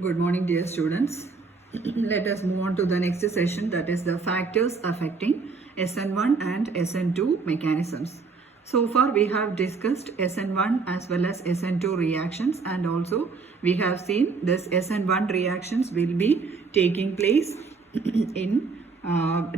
Good morning, dear students. Let us move on to the next session, that is the factors affecting SN1 and SN2 mechanisms. So far we have discussed SN1 as well as SN2 reactions, and also we have seen this SN1 reactions will be taking place in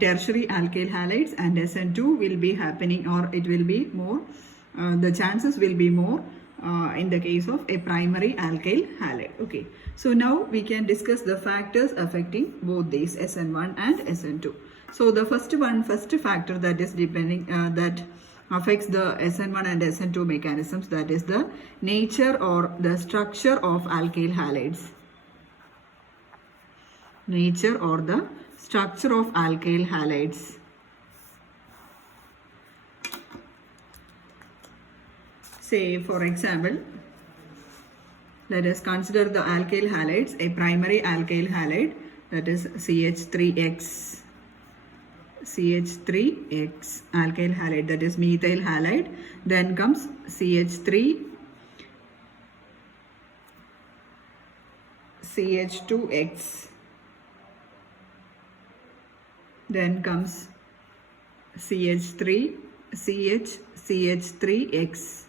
tertiary alkyl halides, and SN2 will be happening, or it will be more, the chances will be more in the case of a primary alkyl halide. Okay, so now we can discuss the factors affecting both these SN1 and SN2. So the first factor that is depending that affects the SN1 and SN2 mechanisms, that is the nature or the structure of alkyl halides. Nature or the structure of alkyl halides. Say for example, let us consider the alkyl halides, a primary alkyl halide, that is CH3X. CH3X alkyl halide, that is methyl halide. Then comes CH3, CH2X. Then comes CH3, CH3X.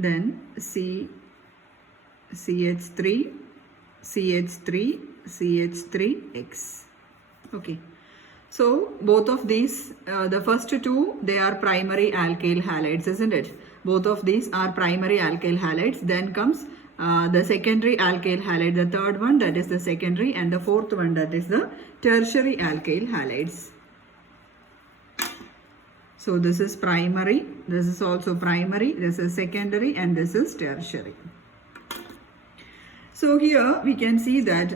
Then CH3, CH3, CH3X. Okay. So both of these, the first two, they are primary alkyl halides, isn't it? Both of these are primary alkyl halides. Then comes the secondary alkyl halide, the third one, that is the secondary, and the fourth one, that is the tertiary alkyl halides. So this is primary, this is also primary, this is secondary, and this is tertiary. So here we can see that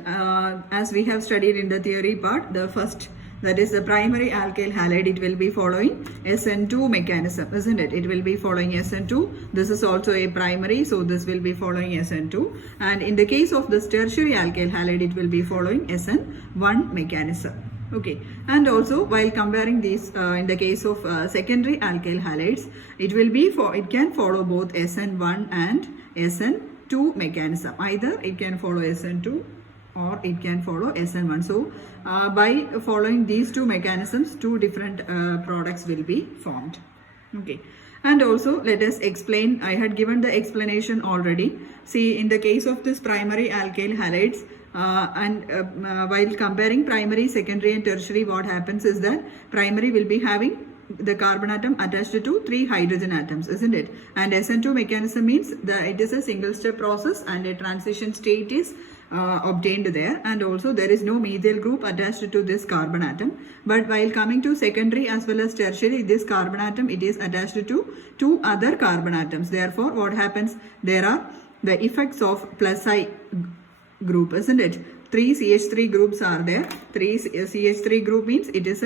as we have studied in the theory part, the first, that is the primary alkyl halide, it will be following SN2 mechanism, isn't it? It will be following SN2. This is also a primary, so this will be following SN2. And in the case of this tertiary alkyl halide, it will be following SN1 mechanism. Okay, and also while comparing these in the case of secondary alkyl halides, it will be it can follow both SN1 and SN2 mechanism. Either it can follow SN2 or it can follow SN1. So by following these two mechanisms, two different products will be formed. Okay, and also let us explain. I had given the explanation already. See, in the case of this primary alkyl halides, while comparing primary, secondary and tertiary, what happens is that primary will be having the carbon atom attached to 3 hydrogen atoms, isn't it? And SN2 mechanism means that it is a single step process and a transition state is obtained there, and also there is no methyl group attached to this carbon atom. But while coming to secondary as well as tertiary, this carbon atom, it is attached to 2 other carbon atoms. Therefore what happens, there are the effects of plus I group, isn't it? 3 CH3 groups are there. 3 CH3 group means it is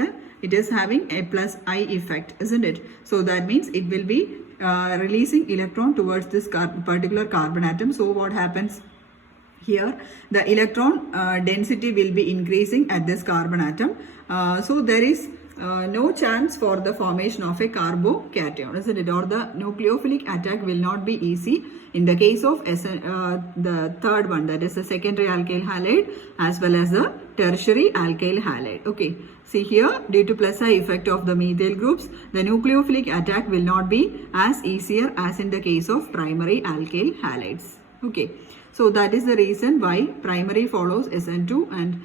having a plus I effect, isn't it? So that means it will be releasing electron towards this particular carbon atom. So what happens here, the electron density will be increasing at this carbon atom. So there is no chance for the formation of a carbocation, isn't it? Or the nucleophilic attack will not be easy in the case of the third one, that is the secondary alkyl halide as well as the tertiary alkyl halide. Okay, see here, due to plus I effect of the methyl groups, the nucleophilic attack will not be as easier as in the case of primary alkyl halides. Okay, so that is the reason why primary follows SN2 and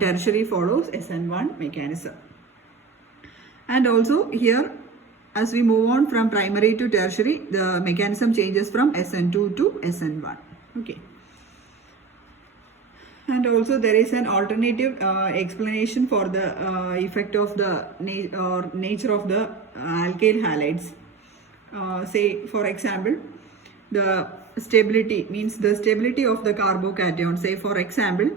tertiary follows SN1 mechanism. And also here, as we move on from primary to tertiary, the mechanism changes from SN2 to SN1. Okay. And also there is an alternative explanation for the effect of the nature of the alkyl halides. Say for example, the stability means the stability of the carbocation. Say for example,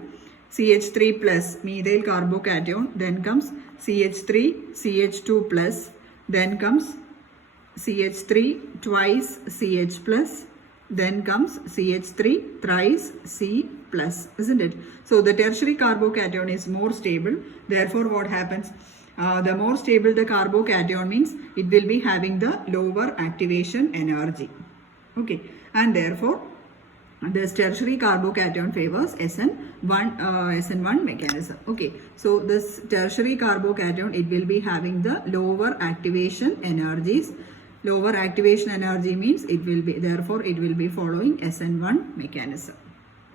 CH3 plus methyl carbocation, then comes CH3, CH2 plus, then comes CH3 twice CH plus, then comes CH3 thrice C plus, isn't it? So the tertiary carbocation is more stable. Therefore what happens, the more stable the carbocation means it will be having the lower activation energy. Okay, and therefore This tertiary carbocation favors SN1 mechanism. Okay, so this tertiary carbocation, it will be having the lower activation energies. Lower activation energy means it will be, therefore it will be following SN1 mechanism.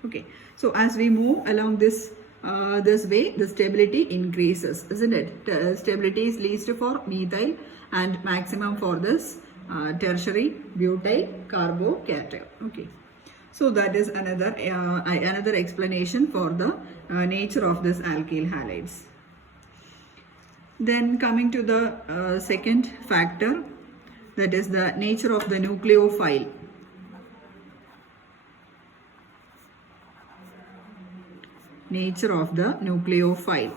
Okay, so as we move along this way, the stability increases, isn't it? Stability is least for methyl and maximum for this tertiary butyl carbocation. Okay. So that is another explanation for the nature of this alkyl halides. Then coming to the second factor, that is the nature of the nucleophile. Nature of the nucleophile.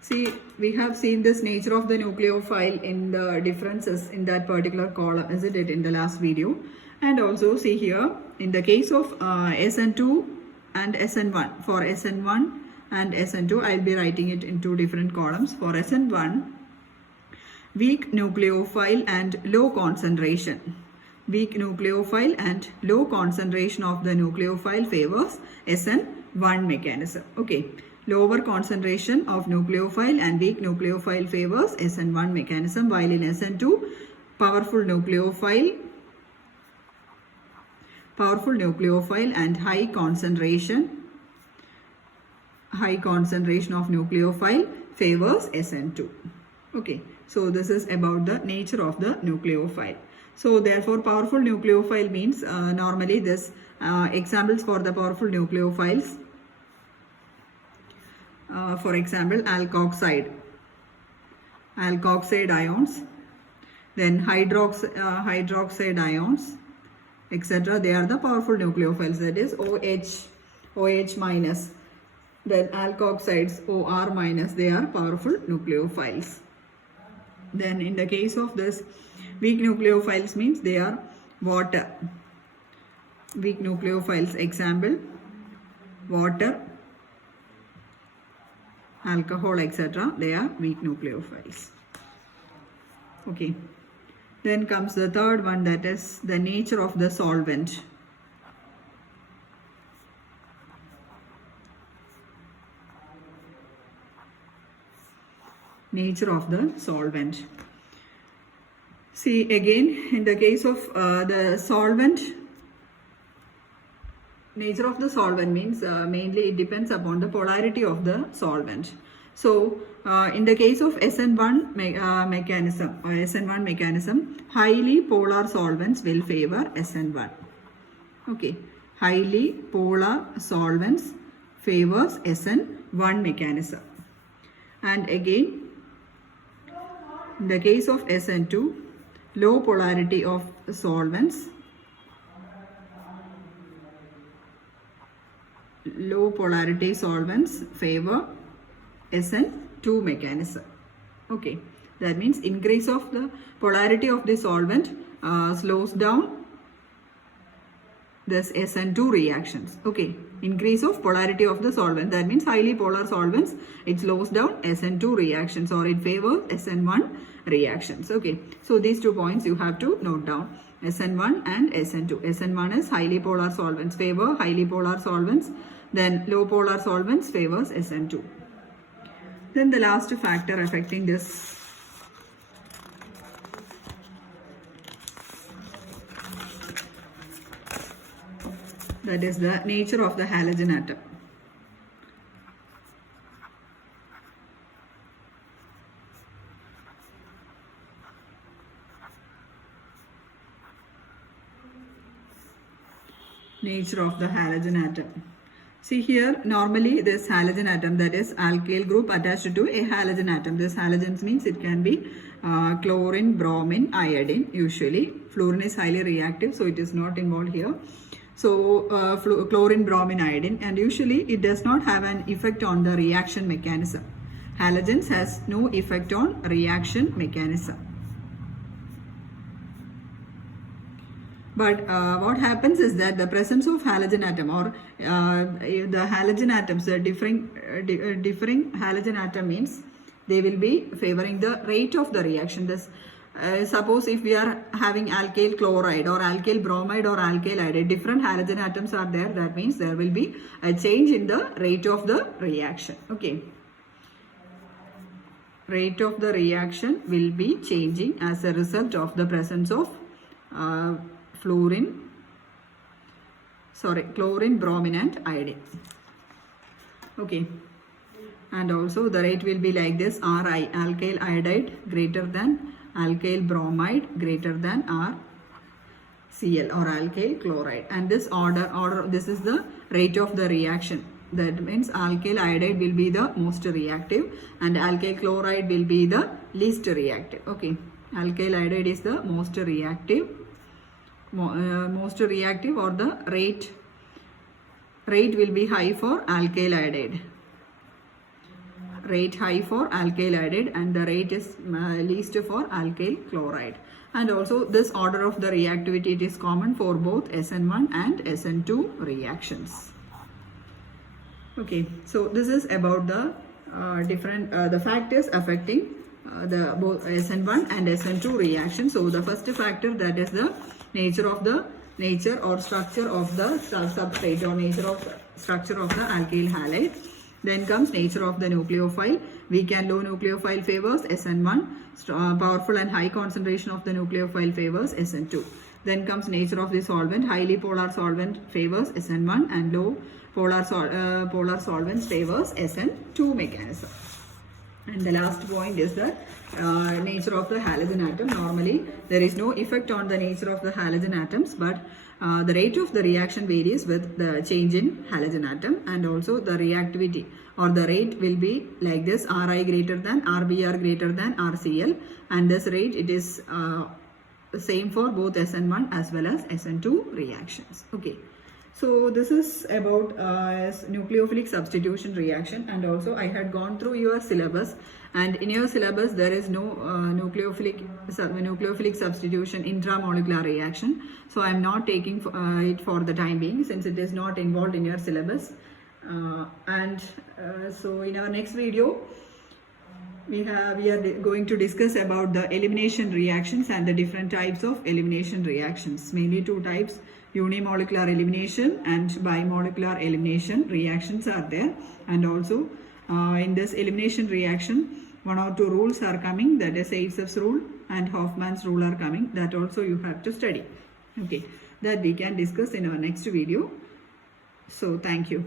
See, we have seen this nature of the nucleophile in the differences in that particular column, isn't it, in the last video? And also see here, in the case of SN2 and SN1, for SN1 and SN2, I'll be writing it in two different columns. For SN1, weak nucleophile and low concentration. Weak nucleophile and low concentration of the nucleophile favors SN1 mechanism. Okay, lower concentration of nucleophile and weak nucleophile favors SN1 mechanism, while in SN2, powerful nucleophile and high concentration of nucleophile favors SN2. Okay, so this is about the nature of the nucleophile. So therefore powerful nucleophile means normally this examples for the powerful nucleophiles, for example alkoxide ions, then hydroxide ions, etc. They are the powerful nucleophiles, that is OH minus, then alkoxides OR minus, they are powerful nucleophiles. Then in the case of this weak nucleophiles means they are water. Weak nucleophiles, example water, alcohol, etc. They are weak nucleophiles. Okay. Then comes the third one, that is the nature of the solvent. Nature of the solvent. See again, in the case of the solvent, nature of the solvent means mainly it depends upon the polarity of the solvent. So in the case of SN1 mechanism, highly polar solvents will favor SN1. Okay, highly polar solvents favors SN1 mechanism. And again, in the case of SN2, low polarity of solvents, favor SN2 mechanism. Okay, that means increase of the polarity of the solvent slows down this SN2 reactions. Okay, increase of polarity of the solvent, that means highly polar solvents, it slows down SN2 reactions, or it favors SN1 reactions. Okay, so these 2 points you have to note down, SN1 and SN2. SN1 is highly polar solvents favor highly polar solvents, then low polar solvents favors SN2. Then the last factor affecting this, that is the nature of the halogen atom. Nature of the halogen atom. See here, normally this halogen atom, that is alkyl group attached to a halogen atom. This halogens means it can be chlorine, bromine, iodine usually. Fluorine is highly reactive, so it is not involved here. So chlorine, bromine, iodine, and usually it does not have an effect on the reaction mechanism. Halogens has no effect on reaction mechanism. But what happens is that the presence of halogen atom, or the halogen atoms, the differing halogen atom means they will be favoring the rate of the reaction. This Suppose if we are having alkyl chloride or alkyl bromide or alkyl iodide, different halogen atoms are there. That means there will be a change in the rate of the reaction. Okay. Rate of the reaction will be changing as a result of the presence of chlorine, bromine and iodine. Okay. And also the rate will be like this: Ri, alkyl iodide greater than alkyl bromide greater than RCl or alkyl chloride. And this order, this is the rate of the reaction. That means alkyl iodide will be the most reactive and alkyl chloride will be the least reactive. Okay, alkyl iodide is the most reactive, or the rate will be high for alkyl iodide. Rate high for alkyl iodide and the rate is least for alkyl chloride. And also this order of the reactivity, it is common for both SN1 and SN2 reactions. Okay, so this is about the the factors affecting the both SN1 and SN2 reaction. So the first factor, that is the nature or structure of the substrate or nature of structure of the alkyl halide. Then comes nature of the nucleophile. Weak and low nucleophile favors SN1. Powerful and high concentration of the nucleophile favors SN2. Then comes nature of the solvent. Highly polar solvent favors SN1 and low polar solvents favors SN2 mechanism. And the last point is the nature of the halogen atom. Normally there is no effect on the nature of the halogen atoms, but the rate of the reaction varies with the change in halogen atom, and also the reactivity or the rate will be like this: Ri greater than, Rbr greater than RCl, and this rate, it is same for both SN1 as well as SN2 reactions. Okay. So this is about nucleophilic substitution reaction, and also I had gone through your syllabus, and in your syllabus there is no nucleophilic substitution intramolecular reaction. So I am not taking it for the time being, since it is not involved in your syllabus. So in our next video we are going to discuss about the elimination reactions and the different types of elimination reactions. Mainly two types: unimolecular elimination and bimolecular elimination reactions are there. And also in this elimination reaction, one or two rules are coming, that is Saytzeff's rule and Hoffman's rule are coming. That also you have to study. Okay, that we can discuss in our next video. So thank you.